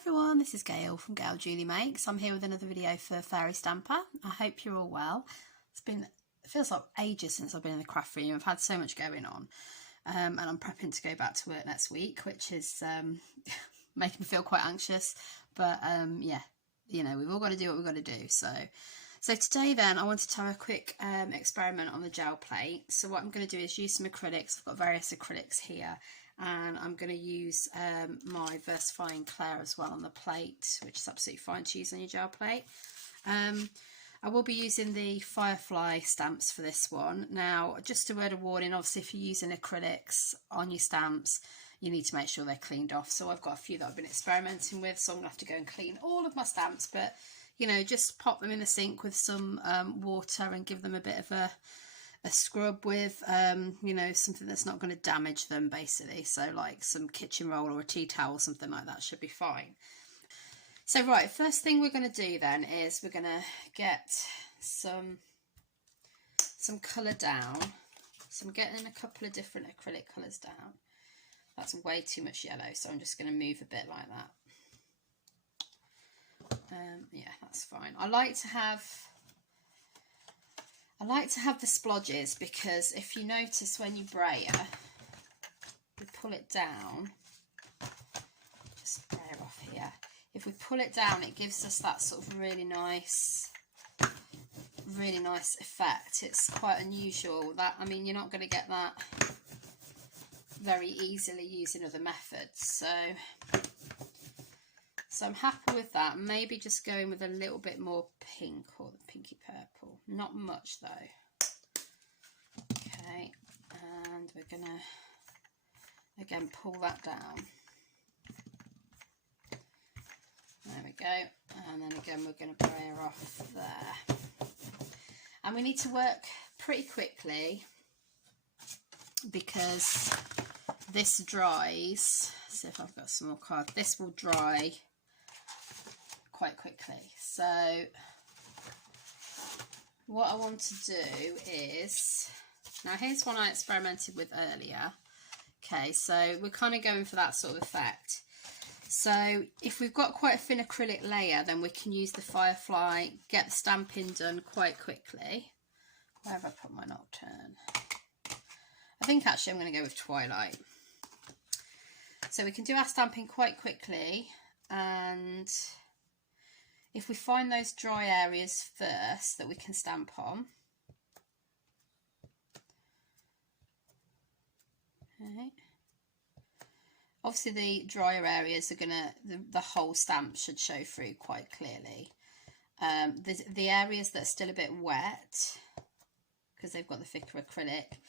everyone, this is Gail from Gail Julie Makes. I'm here with another video for Fairy Stamper. I hope you're all well. It feels like ages since I've been in the craft room. I've had so much going on, and I'm prepping to go back to work next week, which is making me feel quite anxious. But yeah, you know, we've all got to do what we've got to do. So today then I wanted to have a quick experiment on the gel plate. So what I'm going to do is use some acrylics. I've got various acrylics here. And I'm going to use my VersaFine Claire as well on the plate, which is absolutely fine to use on your gel plate. I will be using the Firefly stamps for this one. Now, just a word of warning, obviously if you're using acrylics on your stamps, you need to make sure they're cleaned off. So I've got a few that I've been experimenting with, so I'm going to have to go and clean all of my stamps. But, you know, just pop them in the sink with some water and give them a bit of a scrub with, you know, something that's not going to damage them, basically. So like some kitchen roll or a tea towel, something like that should be fine. So right, first thing we're going to do then is we're going to get some colour down. So I'm getting a couple of different acrylic colours down. That's way too much yellow, so I'm just going to move a bit like that. Yeah, that's fine. I like to have the splodges because if you notice when you brayer, we pull it down, just brayer off here. If we pull it down, it gives us that sort of really nice effect. It's quite unusual. That, I mean, you're not going to get that very easily using other methods. So I'm happy with that. Maybe just going with a little bit more pink or the pinky purple. Not much though. Okay, and we're gonna again pull that down. There we go. And then again we're gonna brayer off there. And we need to work pretty quickly because this dries. See if I've got some more card. This will dry quite quickly. So what I want to do is, now here's one I experimented with earlier. Okay, so we're kind of going for that sort of effect. So if we've got quite a thin acrylic layer, then we can use the Firefly, get the stamping done quite quickly. Where have I put my Nocturne? I think actually I'm going to go with Twilight. So we can do our stamping quite quickly, and if we find those dry areas first that we can stamp on. Okay. Obviously the drier areas are gonna, the whole stamp should show through quite clearly. The areas that are still a bit wet, because they've got the thicker acrylic,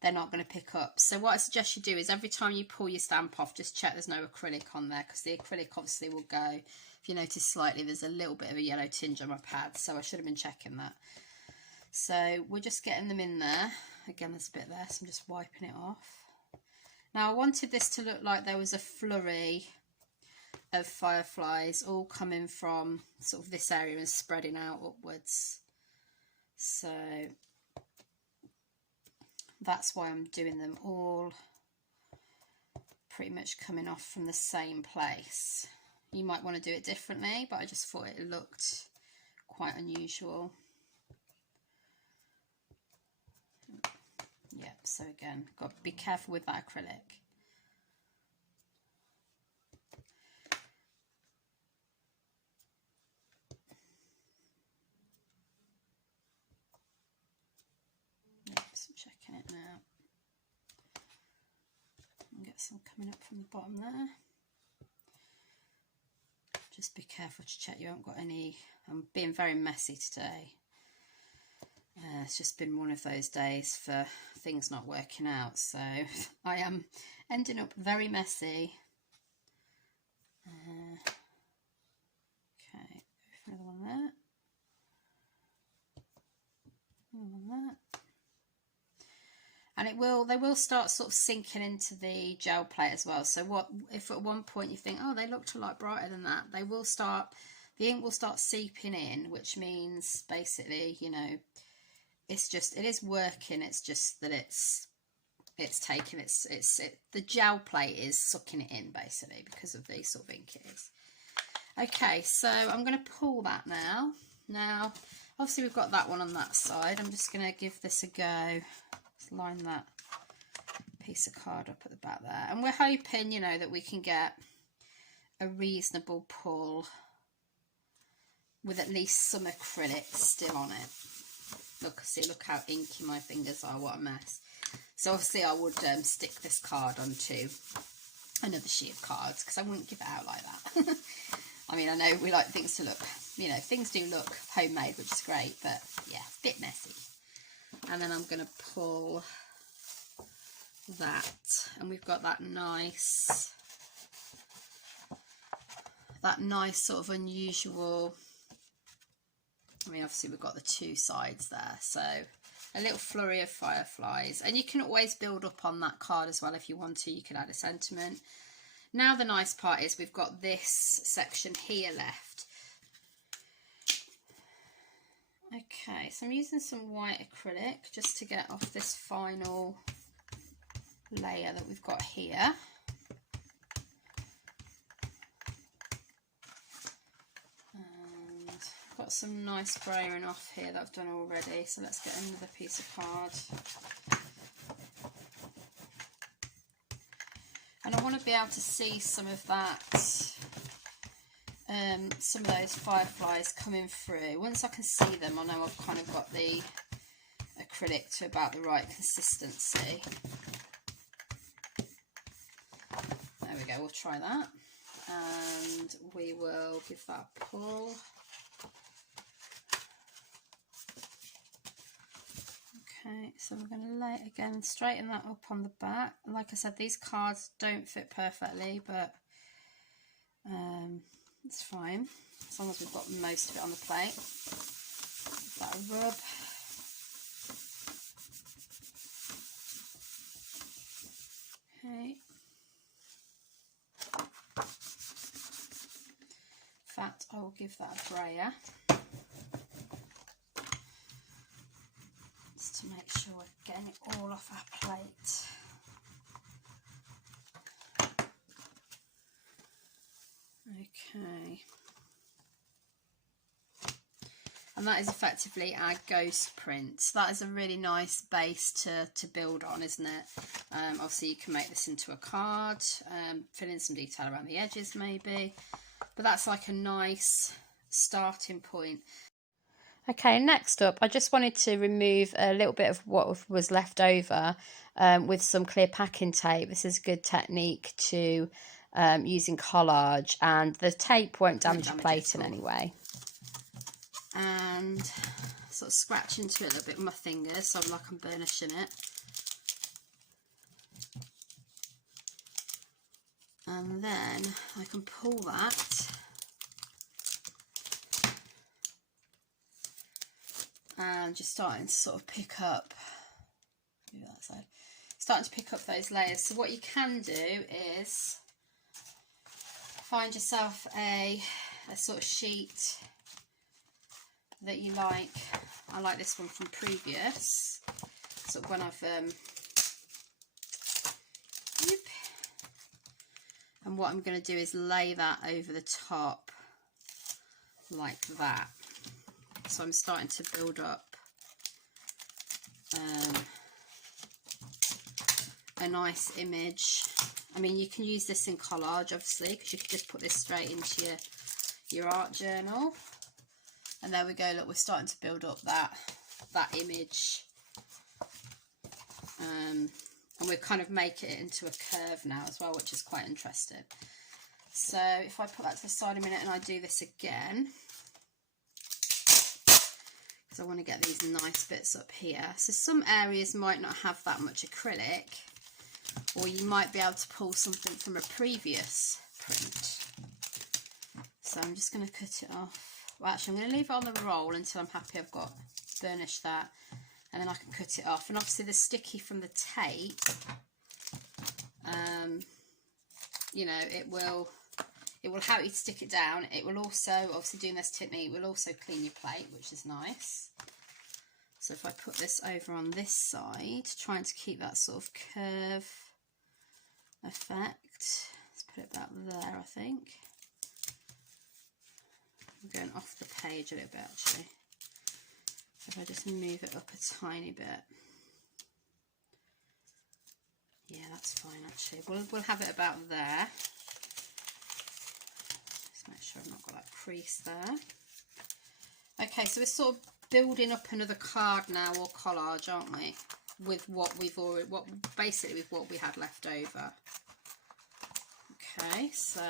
they're not going to pick up. So what I suggest you do is every time you pull your stamp off, just check there's no acrylic on there, because the acrylic obviously will go. If you notice slightly, there's a little bit of a yellow tinge on my pad, so I should have been checking that. So we're just getting them in there. Again, there's a bit there, so I'm just wiping it off. Now I wanted this to look like there was a flurry of fireflies all coming from sort of this area and spreading out upwards. So that's why I'm doing them all pretty much coming off from the same place. You might want to do it differently, but I just thought it looked quite unusual. Yeah, so again, got to be careful with that acrylic. Yes, I'm checking it now. And get some coming up from the bottom there. Just be careful to check you haven't got any. I'm being very messy today. It's just been one of those days for things not working out, so I am ending up very messy. Okay, another one there. Another one there. And they will start sort of sinking into the gel plate as well. So what if at one point you think, oh, they looked a lot brighter than that, they will start, the ink will start seeping in, which means basically, you know, it is working. It's just that it's taking the gel plate is sucking it in basically because of the sort of ink it is. Okay, so I'm going to pull that now. Now, obviously we've got that one on that side. I'm just going to give this a go. Let's line that piece of card up at the back there. And we're hoping, you know, that we can get a reasonable pull with at least some acrylic still on it. Look, see, look how inky my fingers are. What a mess. So obviously I would stick this card onto another sheet of cards because I wouldn't give it out like that. I mean, I know we like things to look, you know, things do look homemade, which is great, but yeah, a bit messy. And then I'm going to pull that, and we've got that nice sort of unusual, I mean, obviously we've got the two sides there, so a little flurry of fireflies. And you can always build up on that card as well if you want to. You can add a sentiment. Now the nice part is we've got this section here left. Okay, so I'm using some white acrylic just to get off this final layer that we've got here. And I've got some nice spraying off here that I've done already, so let's get another piece of card. And I want to be able to see some of that, some of those fireflies coming through. Once I can see them, I know I've kind of got the acrylic to about the right consistency. There we go, we'll try that. And we will give that a pull. Okay, so we're going to lay it again, straighten that up on the back. Like I said, these cards don't fit perfectly, but it's fine as long as we've got most of it on the plate. Give that a rub. Okay. In fact, I will give that a brayer, just to make sure we're getting it all off our plate. Okay. And that is effectively our ghost print. So that is a really nice base to build on, isn't it? Obviously you can make this into a card, fill in some detail around the edges maybe. But that's like a nice starting point. Okay, next up, I just wanted to remove a little bit of what was left over with some clear packing tape. This is a good technique to using collage, and the tape won't damage your plate in any way. And sort of scratch into it a little bit with my fingers, so like I'm burnishing it. And then I can pull that and just starting to sort of pick up, maybe that side, starting to pick up those layers. So what you can do is find yourself a sort of sheet that you like. I like this one from previous, sort of when I've and what I'm going to do is lay that over the top like that. So I'm starting to build up a nice image. I mean, you can use this in collage obviously, because you can just put this straight into your art journal. And there we go, look, we're starting to build up that image. And we're kind of making it into a curve now as well, which is quite interesting. So if I put that to the side a minute and I do this again, because I want to get these nice bits up here. So some areas might not have that much acrylic, or you might be able to pull something from a previous print. So I'm just going to cut it off. Well, actually, I'm going to leave it on the roll until I'm happy I've got burnished that, and then I can cut it off. And obviously the sticky from the tape, you know, it will help you to stick it down. It will also, obviously doing this technique, will also clean your plate, which is nice. So if I put this over on this side, trying to keep that sort of curve effect. Let's put it back there, I think. I'm going off the page a little bit actually. So if I just move it up a tiny bit. Yeah, that's fine actually. We'll have it about there. Just make sure I've not got that crease there. Okay, so we're sort of building up another card now, or collage, aren't we? With what we've already, basically with what we had left over. Okay, so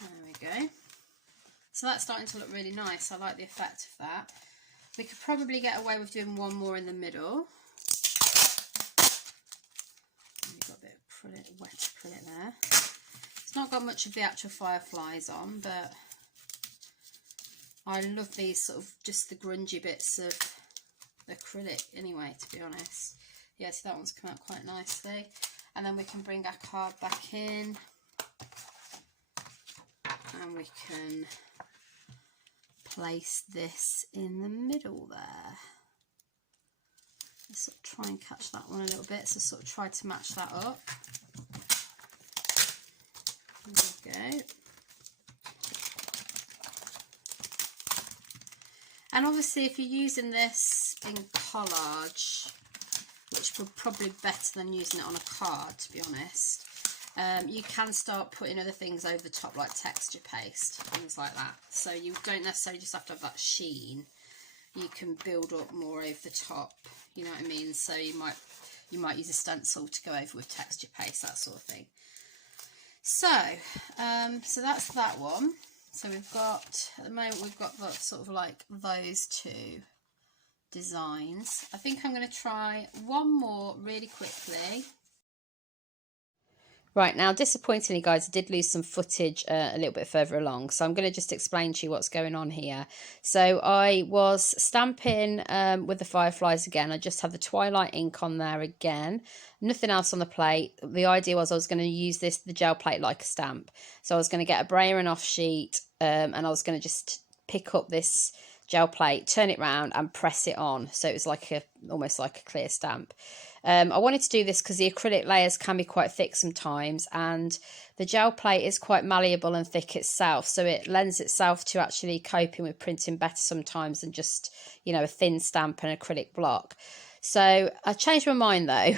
there we go. So that's starting to look really nice. I like the effect of that. We could probably get away with doing one more in the middle. We've got a bit of acrylic, wet acrylic there. It's not got much of the actual fireflies on, but I love these sort of just the grungy bits of acrylic anyway, to be honest. Yeah, so that one's come out quite nicely. And then we can bring our card back in and we can place this in the middle there. Let's sort of try and catch that one a little bit, so sort of try to match that up. There we go. And obviously if you're using this in collage, which would probably be better than using it on a card, to be honest, you can start putting other things over the top, like texture paste, things like that. So you don't necessarily just have to have that sheen. You can build up more over the top, you know what I mean? So you might use a stencil to go over with texture paste, that sort of thing. So, so that's that one. So we've got, at the moment we've got the, sort of like those two designs. I think I'm going to try one more really quickly. Right, now disappointingly guys, I did lose some footage a little bit further along, so I'm going to just explain to you what's going on here. So I was stamping with the fireflies again. I just had the twilight ink on there again, nothing else on the plate. The idea was I was going to use the gel plate like a stamp. So I was going to get a brayer and off sheet and I was going to just pick up this gel plate, turn it round and press it on, so it was like almost like a clear stamp. I wanted to do this because the acrylic layers can be quite thick sometimes, and the gel plate is quite malleable and thick itself, so it lends itself to actually coping with printing better sometimes than just, you know, a thin stamp and acrylic block. So I changed my mind though.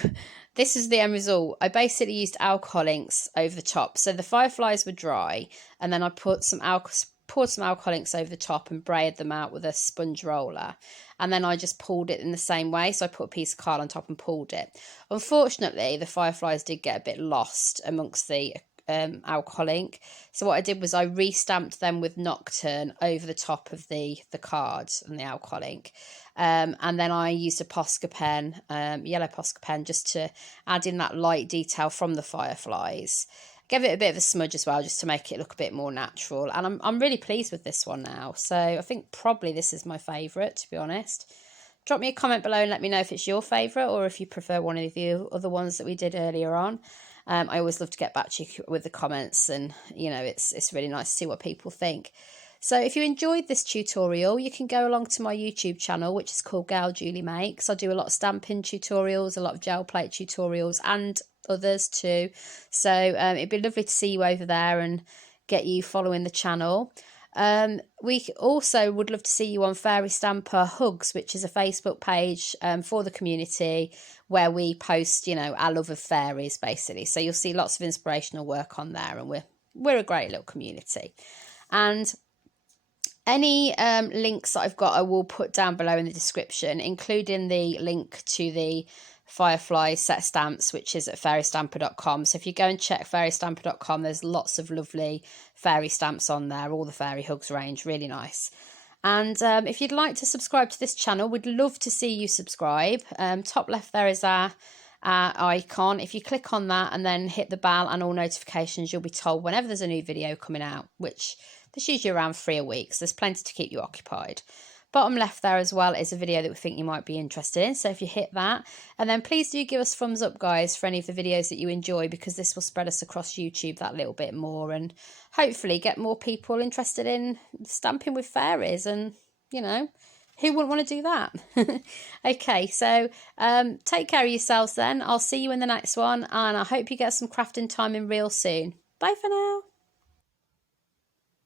This is the end result. I basically used alcohol inks over the top, so the fireflies were dry, and then I poured some alcohol inks over the top and braided them out with a sponge roller, and then I just pulled it in the same way. So I put a piece of card on top and pulled it. Unfortunately, the fireflies did get a bit lost amongst the alcohol ink, so what I did was I re-stamped them with Nocturne over the top of the cards and the alcohol ink, and then I used a Posca pen, yellow Posca pen, just to add in that light detail from the fireflies. Give it a bit of a smudge as well, just to make it look a bit more natural. And I'm really pleased with this one now. So I think probably this is my favourite, to be honest. Drop me a comment below and let me know if it's your favourite or if you prefer one of the other ones that we did earlier on. I always love to get back to you with the comments, and you know, it's really nice to see what people think. So if you enjoyed this tutorial, you can go along to my YouTube channel, which is called Gal Julie Makes. I do a lot of stamping tutorials, a lot of gel plate tutorials, and others too. So it'd be lovely to see you over there and get you following the channel. We also would love to see you on Fairy Stamper Hugs, which is a Facebook page for the community where we post, you know, our love of fairies basically. So you'll see lots of inspirational work on there, and we're a great little community. And any links that I've got I will put down below in the description, including the link to the Firefly set stamps, which is at fairystamper.com. So if you go and check fairystamper.com, there's lots of lovely fairy stamps on there, all the fairy hugs range, really nice. And if you'd like to subscribe to this channel, we'd love to see you subscribe. Top left there is our icon. If you click on that and then hit the bell and all notifications, you'll be told whenever there's a new video coming out, which there's usually around 3 a week, so there's plenty to keep you occupied. Bottom left there as well is a video that we think you might be interested in, so if you hit that, and then please do give us thumbs up guys for any of the videos that you enjoy, because this will spread us across YouTube that little bit more and hopefully get more people interested in stamping with fairies. And you know, who wouldn't want to do that? Okay, so take care of yourselves then. I'll see you in the next one, and I hope you get some crafting time in real soon. Bye for now.